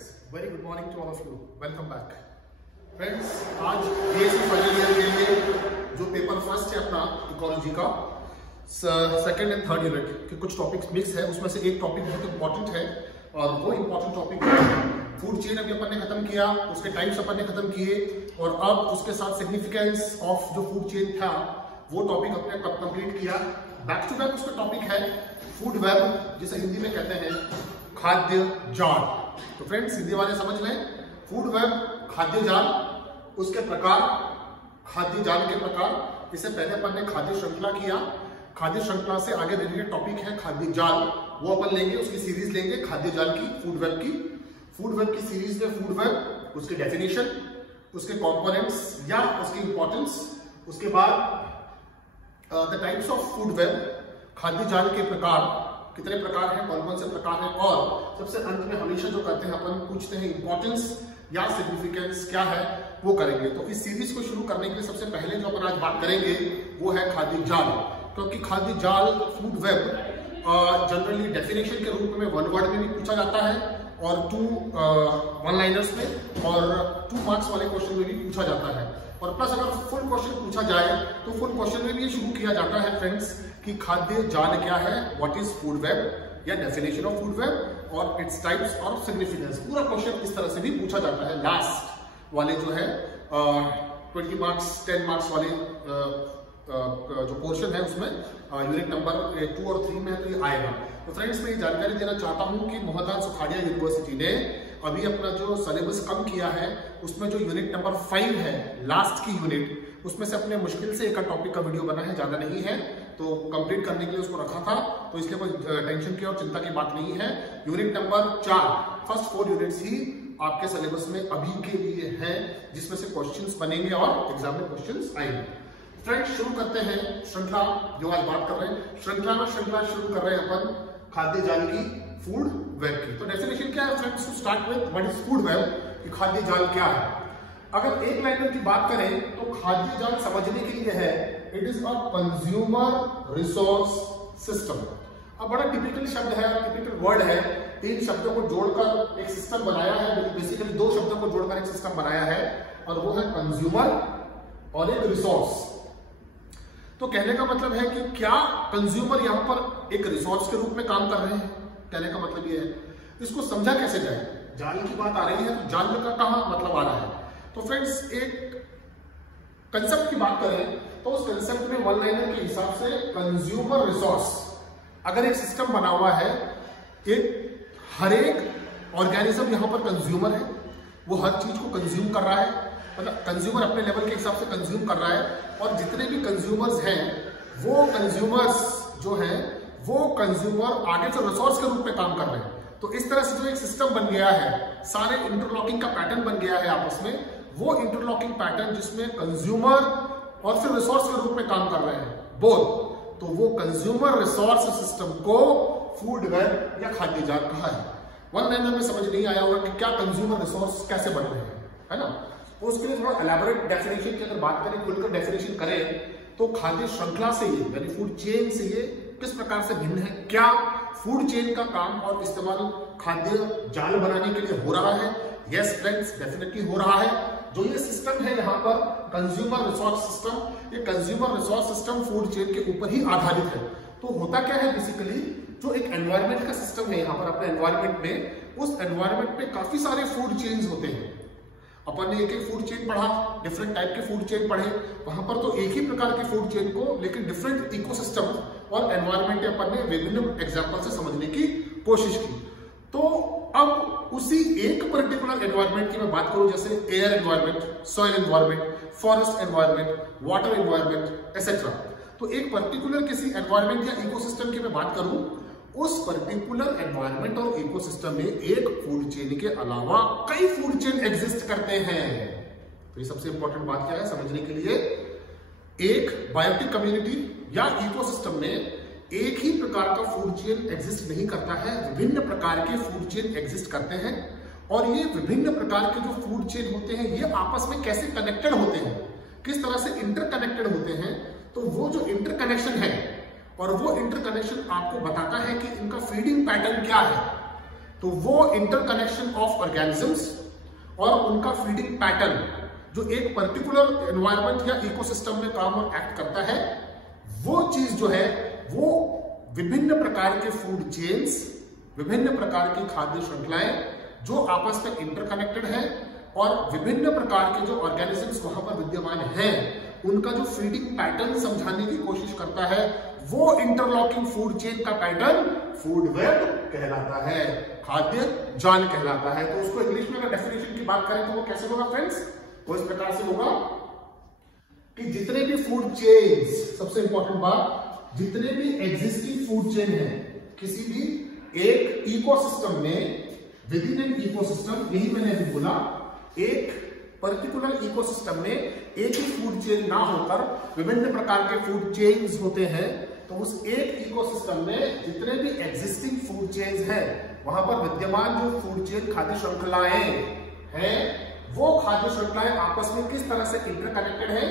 Friends, very good morning to all of you, welcome back. Friends, आज BSc final year के लिए जो paper first है अपना इकोलॉजी का सेकंड एंड थर्ड यूनिट के कुछ टॉपिक्स मिक्स है, उसमें से एक टॉपिक बहुत इंपॉर्टेंट है और वो इंपॉर्टेंट टॉपिक है फूड चेन। अभी अपन ने खत्म किया, उसके टाइप्स अपन ने खत्म किए और अब उसके साथ सिग्निफिकेंस ऑफ जो फूड चेन था वो टॉपिक अपने कंप्लीट किया। बैक टू बैक उसका टॉपिक है फूड वेब, जिसे हिंदी में कहते हैं खाद्य जाल। तो फ्रेंड्स, हिंदी वाले समझ लें, फूड वेब खाद्य जाल, उसके प्रकार, खाद्य जाल के प्रकार। इससे पहले अपन ने खाद्य श्रृंखला किया, खाद्य श्रृंखला से आगे रिलेटेड टॉपिक है खाद्य जाल, वो अपन लेंगे, उसकी सीरीज लेंगे खाद्य जाल की, फूड वेब की। फूड वेब की सीरीज में फूड वेब, उसके डेफिनेशन, उसके कंपोनेंट्स या उसकी इंपॉर्टेंस, उसके बाद the types of food web, खाद्य जाल के प्रकार, कितने प्रकार हैं, कौन कौन से प्रकार हैं, और सबसे अंत में हमेशा जो करते हैं अपन पूछते हैं इंपॉर्टेंस या सिग्निफिकेंस क्या है, वो करेंगे। तो इस सीरीज को शुरू करने के लिए सबसे पहले जो अपन आज बात करेंगे वो है खाद्य जाल, क्योंकि खाद्य जाल फूड वेब जनरली डेफिनेशन के रूप में वन वर्ड में भी पूछा जाता है और 2 वन लाइनर्स में और 2 मार्क्स वाले क्वेश्चन में भी पूछा जाता है। और प्लस अगर फुल क्वेश्चन पूछा जाए तो फुल क्वेश्चन में भी ये शुरू किया जाता है फ्रेंड्स कि खाद्य जाल क्या है, व्हाट इज फूड वेब या डेफिनेशन ऑफ फूड वेब और इट्स टाइप्स और सिग्निफिकेंस। पूरा क्वेश्चन इस तरह से भी पूछा जाता है। लास्ट वाले जो है 20 मार्क्स 10 मार्क्स वाले जो पोर्शन है उसमें यूनिट नंबर 2 और 3 में तो ये आएगा। तो फ्रेंड्स, मैं ये जानकारी देना चाहता हूँ कि मोहनदास सुखाड़िया यूनिवर्सिटी ने अभी अपना जो सिलेबस कम किया है उसमें जो यूनिट नंबर 5 है, लास्ट की यूनिट, उसमें से अपने मुश्किल से एक टॉपिक का वीडियो बना है, ज्यादा नहीं है, तो कंप्लीट करने के लिए उसको रखा था, तो इसलिए कोई टेंशन की और चिंता की बात नहीं है। यूनिट नंबर 4, फर्स्ट 4 यूनिट्स ही आपके सिलेबस में अभी के लिए है, जिसमें से क्वेश्चंस बनेंगे और एग्जाम में क्वेश्चंस आएंगे। फ्रेंड्स, शुरू करते हैं श्रृंखला जो आज बात कर रहे हैं। श्रृंखला शुरू कर रहे हैं अपन खाद्य जाल की, फूड वेब की। तो डेफिनेशन क्या है friends, to start with what is food web, कि खाद्य जाल क्या है। अगर एक लाइनर की बात करें तो खाद्य जाल समझने के लिए है, it is a consumer resource system. अब बड़ा टिपिकल शब्द है, टिपिकल वर्ड है, 3 शब्दों को जोड़कर एक सिस्टम बनाया है, बेसिकली 2 शब्दों को जोड़कर एक सिस्टम बनाया है और वो है कंज्यूमर और एक रिसोर्स। तो कहने का मतलब है कि क्या कंज्यूमर यहां पर एक रिसोर्स के रूप में काम कर रहे हैं, कहने का मतलब ये है। इसको समझा कैसे जाए, जाल की बात आ रही है तो जाल का कहां मतलब आ रहा है। तो फ्रेंड्स, एक कंसेप्ट की बात करें तो उस कंसेप्ट में वन लाइनर के हिसाब से कंज्यूमर रिसोर्स, अगर एक सिस्टम बना हुआ है, एक हर एक ऑर्गेनिज्म यहां पर कंज्यूमर है, वो हर चीज को कंज्यूम कर रहा है, मतलब कंज्यूमर अपने लेवल के हिसाब से कंज्यूम कर रहा है, और जितने भी कंज्यूमर्स हैं वो कंज्यूमर्स जो हैं वो कंज्यूमर आगे से रिसोर्स के रूप में काम कर रहे हैं। तो इस तरह से जो एक सिस्टम बन गया है, सारे इंटरलॉकिंग का पैटर्न बन गया है आपस में, वो इंटरलॉकिंग पैटर्न जिसमें कंज्यूमर और फिर रिसोर्स के रूप में काम कर रहे हैं बोथ, तो वो कंज्यूमर रिसोर्स सिस्टम को फूड वेब या खाद्य जाल कहा है। वन लाइनर में समझ नहीं आया होगा कि क्या कंज्यूमर रिसोर्स कैसे बन रहे हैं, है ना। तो उसके लिए थोड़ा एलैबोरेट डेफिनेशन की अगर बात करें, खुलकर डेफिनेशन करें तो खाद्य श्रृंखला से ये यानी फूड चेन से ये किस प्रकार से भिन्न है, क्या फूड चेन का काम और इस्तेमाल खाद्य जाल बनाने के लिए हो रहा है। यस फ्रेंड्स, डेफिनेटली हो रहा है। जो ये सिस्टम है यहाँ पर कंज्यूमर रिसोर्स सिस्टम, ये consumer resource system food chain के ऊपर ही आधारित है। तो होता क्या है, बेसिकली जो एक एनवायरमेंट का सिस्टम है यहाँ पर, अपने एनवायरमेंट में, उस एनवायरमेंट में काफी सारे फूड चेन्स होते हैं। अपन ने एक एक फूड चेन पढ़ा, डिफरेंट टाइप के फूड चेन पढ़े, वहां पर तो एक ही प्रकार के फूड चेन को लेकिन डिफरेंट इकोसिस्टम और एनवायरमेंट अपन ने विभिन्न एग्जांपल से समझने की कोशिश की। तो अब उसी एक पर्टिकुलर एनवायरमेंट की मैं बात करूं, जैसे air environment, soil environment, forest environment, water environment etcetera. तो एक पर्टिकुलर किसी एनवायरमेंट या इकोसिस्टम की मैं बात करूं, उस पर्टिकुलर एनवायरमेंट और इकोसिस्टम में एक फूड चेन के अलावा कई फूड चेन एग्जिस्ट करते हैं। तो ये सबसे इंपॉर्टेंट बात क्या है समझने के लिए, एक बायोटिक कम्युनिटी या इकोसिस्टम में एक ही प्रकार का फूड चेन एग्जिस्ट नहीं करता है, विभिन्न प्रकार के फूड चेन एग्जिस्ट करते हैं। और ये विभिन्न प्रकार के जो फूड चेन होते हैं ये आपस में कैसे कनेक्टेड होते हैं, किस तरह से इंटरकनेक्टेड होते हैं। तो वो जो इंटरकनेक्शन है और वो इंटरकनेक्शन आपको बताता है कि इनका फीडिंग पैटर्न क्या है, तो वो इंटरकनेक्शन ऑफ ऑर्गेनिजम्स और उनका फीडिंग पैटर्न जो एक पर्टिकुलर एनवायरनमेंट या इकोसिस्टम में काम और एक्ट करता है, वो चीज जो है वो विभिन्न प्रकार के फूड चेन्स, विभिन्न प्रकार की खाद्य श्रृंखलाएं जो आपस में इंटरकनेक्टेड है और विभिन्न प्रकार के जो ऑर्गेनिजम्स वहां पर विद्यमान हैं, उनका जो फीडिंग पैटर्न समझाने की कोशिश करता है, वो इंटरलॉकिंग फूड चेन का पैटर्न फूड वेब कहलाता है, खाद्य जाल कहलाता है। तो उसको इंग्लिश में अगर डेफिनेशन की बात करें तो वो कैसे होगा फ्रेंड्स? वो इस प्रकार से होगा कि जितने भी फूड चेन्स, सबसे इंपॉर्टेंट बात, जितने भी एग्जिस्टिंग फूड चेन है किसी भी एक इकोसिस्टम में, विद इन एन इकोसिस्टम, यही मैंने अभी बोला, एक पर्टिकुलर इकोसिस्टम में एक ही फूड चेन ना होकर विभिन्न प्रकार के फूड चेन्स होते हैं, तो उस एक इकोसिस्टम में जितने भी एग्जिस्टिंग फूड चेन्स हैं, वहां पर विद्यमान जो फूड चेन खाद्य श्रृंखलाएं हैं, वो खाद्य श्रृंखलाएं आपस में किस तरह से इंटरकनेक्टेड है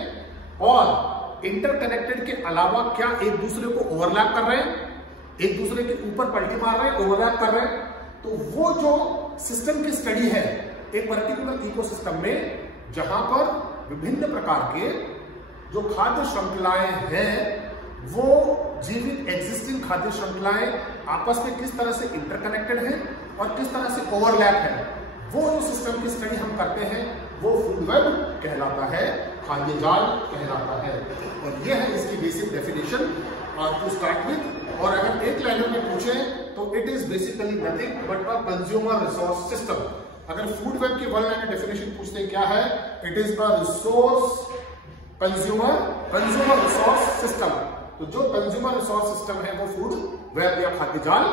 और इंटरकनेक्टेड के अलावा क्या एक दूसरे को ओवरलैप कर रहे हैं, एक दूसरे के ऊपर पलटी मार रहे हैं, ओवरलैप कर रहे हैं। तो वो जो सिस्टम की स्टडी है एक पर्टिकुलर इकोसिस्टम में, जहां पर विभिन्न प्रकार के जो खाद्य श्रृंखलाएं हैं, वो जीवित एग्जिस्टिंग खाद्य श्रृंखलाएं आपस में किस तरह से इंटरकनेक्टेड है और किस तरह से ओवरलैप है, वो जो सिस्टम की स्टडी हम करते हैं वो फूड वेब कहलाता है, खाद्य जाल कहलाता है। और ये है इसकी basic definition to start with. और अगर एक लाइन में पूछे तो it is basically nothing but a consumer resource system. अगर फूड वेब की वन लाइन डेफिनेशन पूछते हैं क्या है, it is a resource consumer resource system. तो जो कंज्यूमर रिसोर्स सिस्टम है वो फूड वेब या खाद्य जाल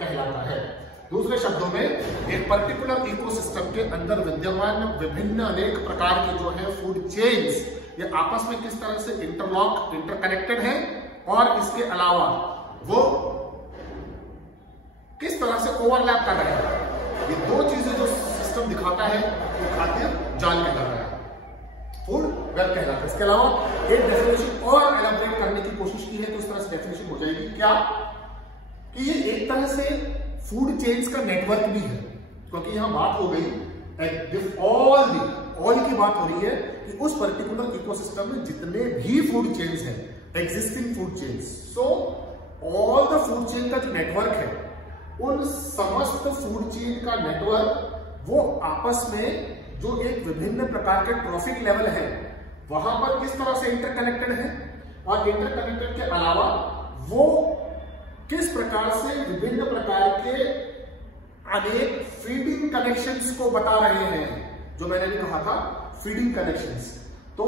कहलाता है। दूसरे शब्दों में एक पर्टिकुलर इकोसिस्टम के अंदर विद्यमान विभिन्न अनेक प्रकार के जो है फूड चेन्स, ये आपस में किस तरह से इंटरकनेक्टेड है और इसके अलावा वो किस तरह से ओवरलैप कर रहे हैं। ये दो चीजें जो सिस्टम दिखाता है वो खाद्य जाल कहलाता है, फूड वेब कहलाता है। इसके अलावा एक डेफिनेशन और एलाबोरेट करने की कोशिश की है तो इस तरह से डेफिनेशन हो जाएगी क्या, कि ये एक तरह से फूड चेन्स का नेटवर्क भी है, क्योंकि यहां बात हो गई ऑल की बात हो रही है कि उस पर्टिकुलर इकोसिस्टम में जितने भी फूड चेन्स हैं, existing food chains, so all the food chain का जो नेटवर्क है, उन समस्त फूड चेन का नेटवर्क वो आपस में जो एक विभिन्न प्रकार के ट्रॉफिक लेवल है वहां पर किस तरह से इंटरकनेक्टेड है और इंटरकनेक्टेड के अलावा वो किस प्रकार से विभिन्न प्रकार के अनेक फीडिंग कनेक्शंस को बता रहे हैं, जो मैंने भी कहा था फीडिंग कनेक्शंस। तो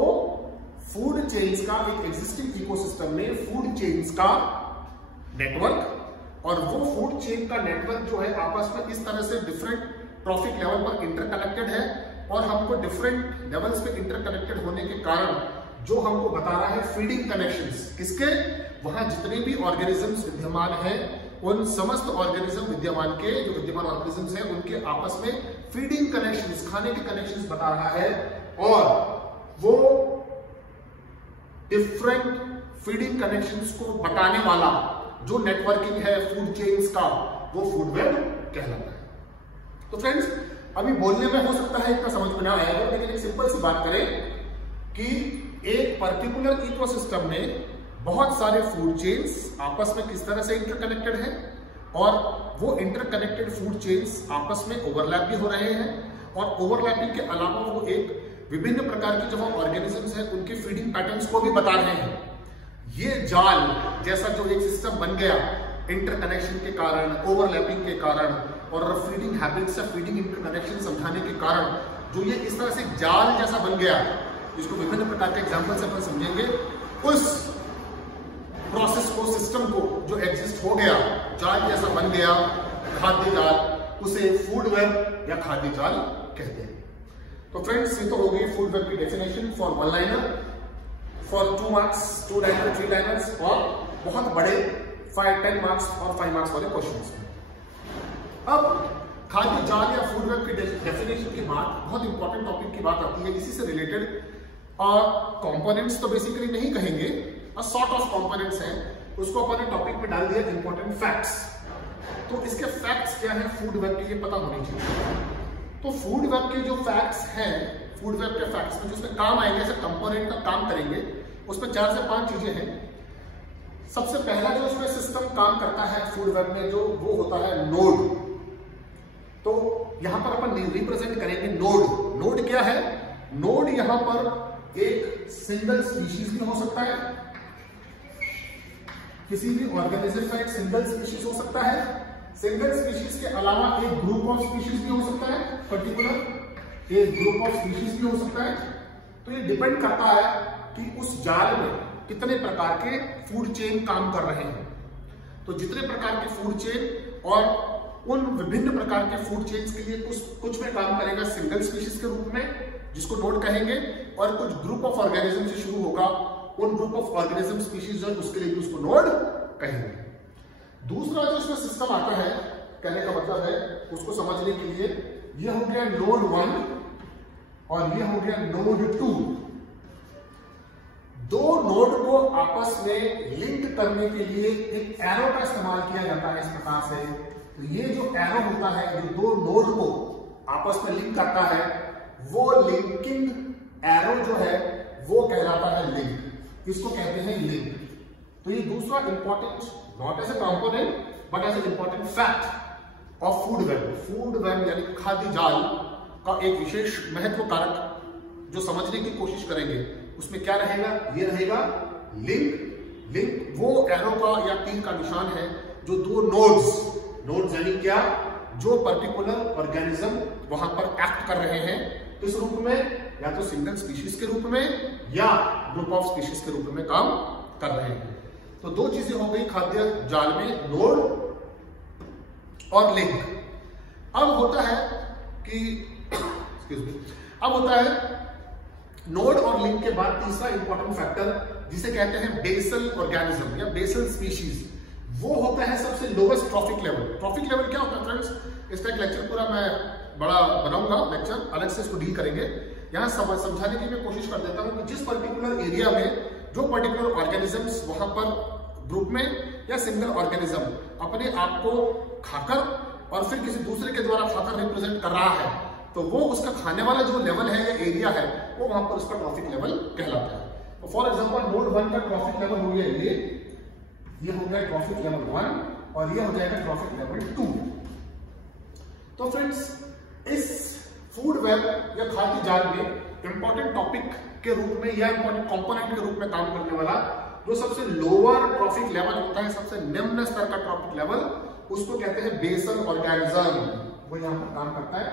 फूड चेन्स का एक एग्जिस्टिंग इकोसिस्टम में फूड चेन्स का नेटवर्क और वो फूड चेन का नेटवर्क जो है आपस में इस तरह से डिफरेंट ट्रॉफिक लेवल पर इंटरकनेक्टेड है और हमको डिफरेंट लेवल्स पे इंटरकनेक्टेड होने के कारण जो हमको बता रहा है फीडिंग कनेक्शंस, किसके, वहां जितने भी ऑर्गेनिजम्स विद्यमान हैं उन समस्त ऑर्गेनिज्म विद्यमान ऑर्गेनिजम्स हैं उनके आपस में फीडिंग कनेक्शंस, खाने के कनेक्शंस बता रहा है और वो डिफरेंट फीडिंग कनेक्शंस को बताने वाला जो नेटवर्किंग है फूड चेन्स का वो फूड वेब कहलाता है। तो फ्रेंड्स अभी बोलने में हो सकता है इतना समझ में ना आएगा, लेकिन एक सिंपल सी बात करें कि एक पर्टिकुलर इकोसिस्टम में बहुत सारे फूड चेन्स आपस में किस तरह से इंटरकनेक्टेड है और वो इंटरकनेक्टेड फूड चेन्स आपस में ओवरलैप भी हो रहे हैं और ओवरलैपिंग के अलावा वो एक विभिन्न प्रकार की जो ऑर्गेनिजम्स हैं उनके फीडिंग पैटर्न्स को भी बता रहे हैं। ये जाल जैसा जो एक सिस्टम बन गया इंटरकनेक्शन के कारण, ओवरलैपिंग के कारण और फीडिंग हैबिट्स या फीडिंग इंटरकनेक्शन समझाने के कारण, जो ये इस तरह से जाल जैसा बन गया जिसको विभिन्न प्रकार के एग्जाम्पल से अपन समझेंगे, उस प्रोसेस को, सिस्टम को जो एग्जिस्ट हो गया, जाल जैसा बन गया खाद्य जाल, उसे फूड वेब या खाद्य जाल कहते हैं। तो फ्रेंड्स ये तो हो गई फूड वेब की definition for one liner, for 2 marks, 2 liner, 3 liners और बहुत बड़े 5, 10 मार्क्स और 5 मार्क्स वाले क्वेश्चंस। अब खाद्य जाल या फूड वेब की डेफिनेशन के बाद बहुत इंपॉर्टेंट टॉपिक की बात आती है, इसी से रिलेटेड कंपोनेंट्स तो बेसिकली नहीं कहेंगे, सॉर्ट ऑफ कंपोनेंट्स हैं, उसको अपन ने टॉपिक में डाल दिया इंपॉर्टेंट फैक्ट्स। तो इसके फैक्ट्स क्या हैं फूड वेब के, ये पता होने चाहिए। तो फूड वेब के जो फैक्ट्स हैं, फूड वेब के फैक्ट्स में जो उसमें काम आएंगे, ऐसे कंपोनेंट का काम करेंगे, उसमें 4 से 5 चीजें हैं। सबसे पहला जो उसमें सिस्टम काम करता है फूड वेब में, जो वो होता है नोड। तो यहां पर अपन रिप्रेजेंट करेंगे नोड। नोड क्या है? नोड यहां पर एक सिंगल स्पीशीज भी हो सकता है, किसी भी ऑर्गेनिज्म का एक सिंगल स्पीशीज हो सकता है। सिंगल स्पीशीज के अलावा एक ग्रुप ऑफ स्पीशीज भी हो सकता है, पर्टिकुलर एक ग्रुप ऑफ स्पीशीज भी हो सकता है। तो ये डिपेंड करता है कि उस जाल में कितने प्रकार के फूड चेन काम कर रहे हैं। तो जितने प्रकार के फूड चेन और उन विभिन्न प्रकार के फूड चेन्स के लिए कुछ में काम करेगा सिंगल स्पीशीज के रूप में, जिसको नोड कहेंगे, और कुछ ग्रुप ऑफ ऑर्गेनिज्म से शुरू होगा, उन ग्रुप ऑफ ऑर्गेनिज्म स्पीशीज जो उसके लिए उसको नोड कहेंगे। दूसरा जो इसमें सिस्टम आता है, कहने का मतलब है उसको समझने के लिए, ये हो गया नोड 1 और ये हो गया नोड 2। दो नोड को आपस में लिंक करने के लिए एक एरो का इस्तेमाल किया जाता है इस प्रकार से। तो ये जो एरो होता है, जो दो नोड को आपस में लिंक करता है, वो लिंकिंग एरो जो है वो कहलाता है लिंक। इसको कहते हैं लिंक। तो ये दूसरा important, not as a component but as a important fact of food web. Food web यानी खाद्य जाल का एक विशेष महत्व कारक जो समझने की कोशिश करेंगे, उसमें क्या रहेगा? ये रहेगा लिंक। लिंक वो एरो का या तीर का निशान है जो दो नोड्स यानी क्या, जो पर्टिकुलर ऑर्गेनिज्म वहां पर एक्ट कर रहे हैं, इस रूप में, या तो सिंगल स्पीशीज के रूप में या ग्रुप ऑफ स्पीशीज के रूप में काम कर रहे हैं। तो दो चीजें हो गई खाद्य जाल में, नोड और लिंक। अब होता है नोड और लिंक के बाद तीसरा इंपॉर्टेंट फैक्टर जिसे कहते हैं बेसल ऑर्गेनिज्म या बेसल स्पीशीज। वो होता है सबसे lowest trophic level. Trophic level क्या होता है फ्रेंड्स? इसका एक लेक्चर पूरा मैं बड़ा बनाऊंगा, लेक्चर अलग से इसको डील करेंगे। यहां समझाने की मैं कोशिश कर देता हूं कि जिस पर्टिकुलर एरिया में जो पर्टिकुलर ऑर्गेनिजम्स वहां पर ग्रुप में या सिंगल ऑर्गेनिज्म अपने आप को खाकर और फिर किसी दूसरे के द्वारा खाकर रिप्रेजेंट कर रहा है, तो वो उसका खाने वाला जो लेवल है या एरिया है, वो वहां पर उसका ट्रॉफिक लेवल कहलाता है। तो फॉर एग्जांपल नोड 1 का ट्रॉफिक लेवल हो गया ये हो गया ट्रॉफिक लेवल 1 और ये हो जाएगा ट्रॉफिक लेवल 2। तो फ्रेंड्स, इस फूड वेब या खाद्य जाल में इंपॉर्टेंट टॉपिक के रूप में या इंपॉर्टेंट कंपोनेंट के रूप में काम करने वाला जो सबसे लोअर ट्रॉफिक लेवल होता है, सबसे निम्न स्तर का ट्रॉफिक लेवल, उसको कहते हैं बेसल ऑर्गेनिज्म। वो यहां पर काम करता है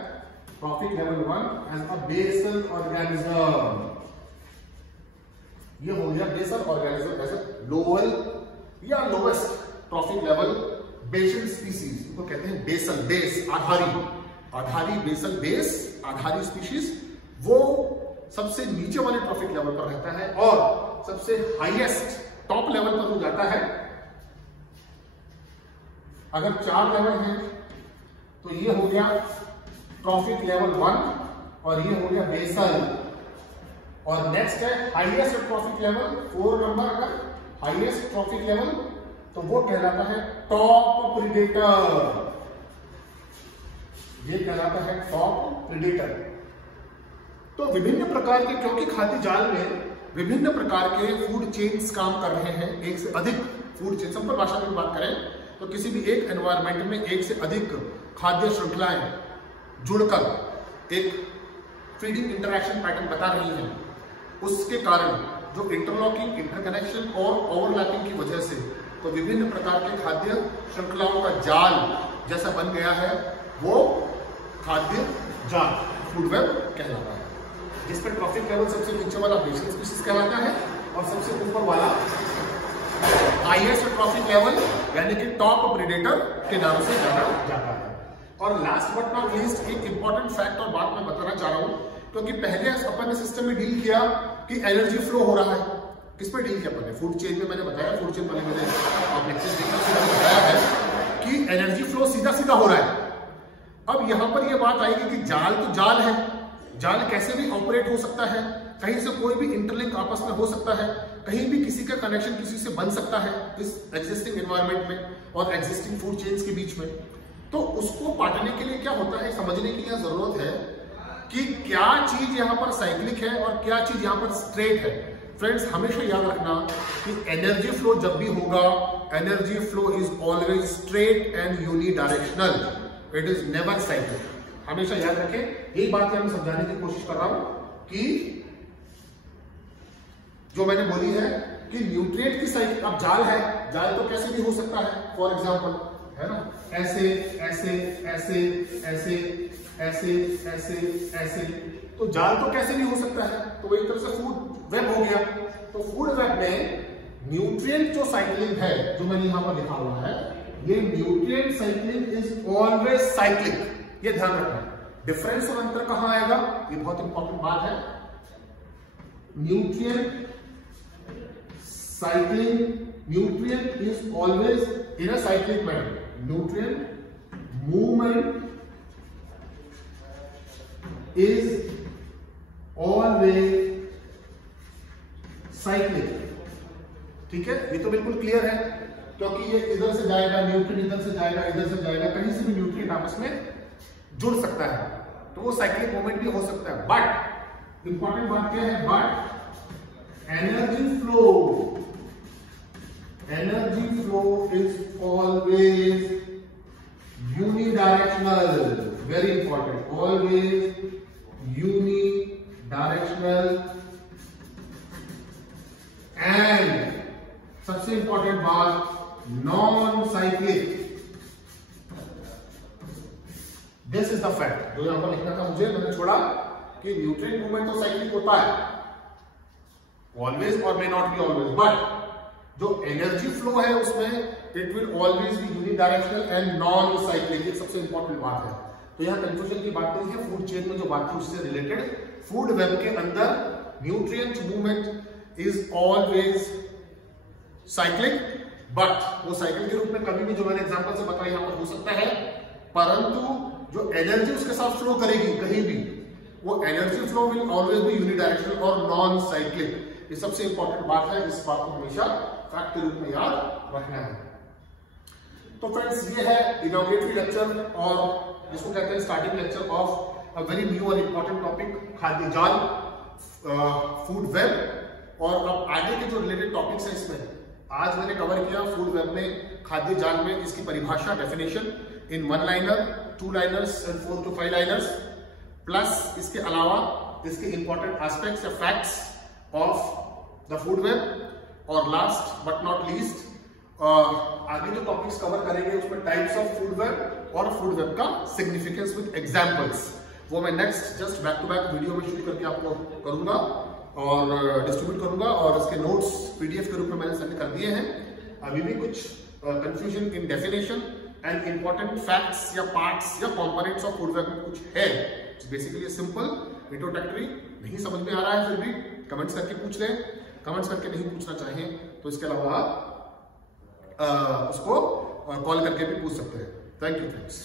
trophic level 1 as a basal organism. ये हो गया basal organism as a lower या lowest trophic level basal species को कहते हैं बेसल, बेस आधारी बेसल बेस आधारी स्पीशीज। वो सबसे नीचे वाले ट्रॉफिक लेवल पर रहता है और सबसे हाईएस्ट टॉप लेवल पर हो जाता है। अगर 4 लेवल है तो ये हो गया ट्रॉफिक लेवल 1 और ये हो गया बेसल, और नेक्स्ट है हाईएस्ट ट्रॉफिक लेवल 4 नंबर। अगर हाईएस्ट ट्रॉफिक लेवल तो वो कहलाता है टॉप प्रीडेटर। ये कहलाता है टॉप प्रीडेटर। तो विभिन्न प्रकार के, क्योंकि खाद्य जाल में विभिन्न प्रकार के फूड चेन्स काम कर रहे हैं, एक से अधिक फूड चेन, सिंपल भाषा में बात करें तो किसी भी एक एनवायरमेंट में एक से अधिक खाद्य श्रृंखलाएं जुड़कर एक फीडिंग इंटरैक्शन पैटर्न बता रही हैं। उसके कारण जो इंटरलॉकिंग, इंटरकनेक्शन और ओवरलैपिंग की वजह से तो विभिन्न प्रकार के खाद्य श्रृंखलाओं का जाल जैसा बन गया है, वो खाद्य जाल फूड वेब कहलाता है, जिस पर ट्रॉफिक लेवल सबसे नीचे वाला बेसल स्पीशीज कहलाता है और सबसे ऊपर वाला हाईएस्ट ट्रॉफिक लेवल यानी कि टॉप प्रीडेटर के नाम से जाना जाता है। और लास्ट बट नॉट लीस्ट एक इंपॉर्टेंट फैक्ट और बात मैं बताना चाह रहा हूं, क्योंकि पहले अपन ने सिस्टम में डील किया कि एनर्जी फ्लो हो रहा है। किस पर डील किया अपन ने? फूड चेन में मैंने बताया, फूड चेन वाले मैंने बताया है कि एनर्जी फ्लो सीधा सीधा हो रहा है। अब यहां पर यह बात आएगी कि जाल तो जाल है, जाल कैसे भी ऑपरेट हो सकता है, कहीं से कोई भी इंटरलिंक आपस में हो सकता है। कहीं भी किसी का कनेक्शन किसी से बन सकता है इस एग्जिस्टिंग एनवायरनमेंट में और एग्जिस्टिंग फूड चेन्स के बीच में। तो उसको पाटने के लिए क्या होता है, समझने की यह जरूरत है कि क्या चीज यहाँ पर साइक्लिक है और क्या चीज यहाँ पर स्ट्रेट है। फ्रेंड्स, हमेशा याद रखना कि एनर्जी फ्लो जब भी होगा, energy flow is always straight and unidirectional, it is never cyclic. हमेशा याद रखें, यही बात मैं समझाने की कोशिश कर रहा हूं कि जो मैंने बोली है कि न्यूट्रिएंट की साइकिल, अब जाल है, जाल तो कैसे भी हो सकता है, फॉर एग्जांपल, है ना, ऐसे ऐसे ऐसे ऐसे ऐसे ऐसे ऐसे, तो जाल तो कैसे भी हो सकता है। तो एक तरह से फूड वेब हो गया। तो फूड वेब में न्यूट्रिएंट जो साइक्लिंग है, जो मैंने यहां पर लिखा हुआ है, ये nutrient cycling is always cyclic, ये ध्यान रखना। डिफरेंस और अंतर कहां आएगा, ये बहुत इंपॉर्टेंट बात है। Nutrient cycling, nutrient is always in a cyclic manner, nutrient movement is always cyclic. ठीक है, ये तो बिल्कुल क्लियर है, क्योंकि ये इधर से जाएगा, न्यूट्रिएंट इधर से जाएगा, इधर से जाएगा, कहीं से भी न्यूट्रिएंट आपस में जुड़ सकता है, तो वो साइक्लिक मूवमेंट भी हो सकता है। बट इंपॉर्टेंट बात क्या है, but energy flow is always unidirectional, very important, always unidirectional and सबसे इंपॉर्टेंट बात, non cyclic. This is the fact जो यहां पर लिखना था मुझे, मैंने छोड़ा कि न्यूट्रिएंट मूवमेंट तो साइक्लिक होता है ऑलवेज और may not be always, but जो एनर्जी फ्लो है उसमें it will always be unidirectional and non cyclic. ये सबसे इंपॉर्टेंट बात है। तो यहां कंफ्यूजन की बात नहीं है, फूड चेन में जो बात थी उससे रिलेटेड। फूड वेब के अंदर nutrient movement is always cyclic, but वो साइकिल के रूप में कभी भी, जो मैंने एग्जांपल से बताया, यहां पर हो सकता है, परंतु जो एनर्जी उसके साथ फ्लो करेगी कहीं भी, वो energy flow will always be unidirectional और नॉन साइक्लिक। ये सबसे इंपॉर्टेंट बात है, इस बात को हमेशा फैक्ट के रूप में याद रखना है। तो फ्रेंड्स, ये है इनॉग्रेटरी लेक्चर और जिसको कहते हैं starting lecture of a very new और इंपॉर्टेंट टॉपिक, खाद्य जाल, फूड वेब। और अब आगे के जो रिलेटेड टॉपिक्स हैं इसमें आज मैंने कवर किया फूड वेब में, खाद्य जाल में इसकी परिभाषा, definition in 1 liner, 2 liners and 4 to 5 liners, plus इसके अलावा इसके इंपॉर्टेंट एस्पेक्ट्स या facts of the food web. और लास्ट बट नॉट लीस्ट, आगे जो टॉपिक्स कवर करेंगे उसमें टाइप्स ऑफ फूड वेब और फूड वेब का सिग्निफिकेंस विद एग्जांपल्स, वो मैं next just back to back video में शूट करके आपको करूंगा और डिस्ट्रीब्यूट करूंगा, और इसके नोट्स पीडीएफ के रूप में मैंने सेंड कर दिए हैं। अभी भी कुछ confusion in definition and important facts या पार्ट्स या कंपोनेंट्स ऑफ फूड वेब में कुछ है, बेसिकली सिंपल इंट्रोडक्टरी, नहीं समझ में आ रहा है फिर भी कमेंट्स करके पूछ लें। कमेंट्स करके नहीं पूछना चाहें तो इसके अलावा आप उसको कॉल करके भी पूछ सकते हैं। Thank you friends.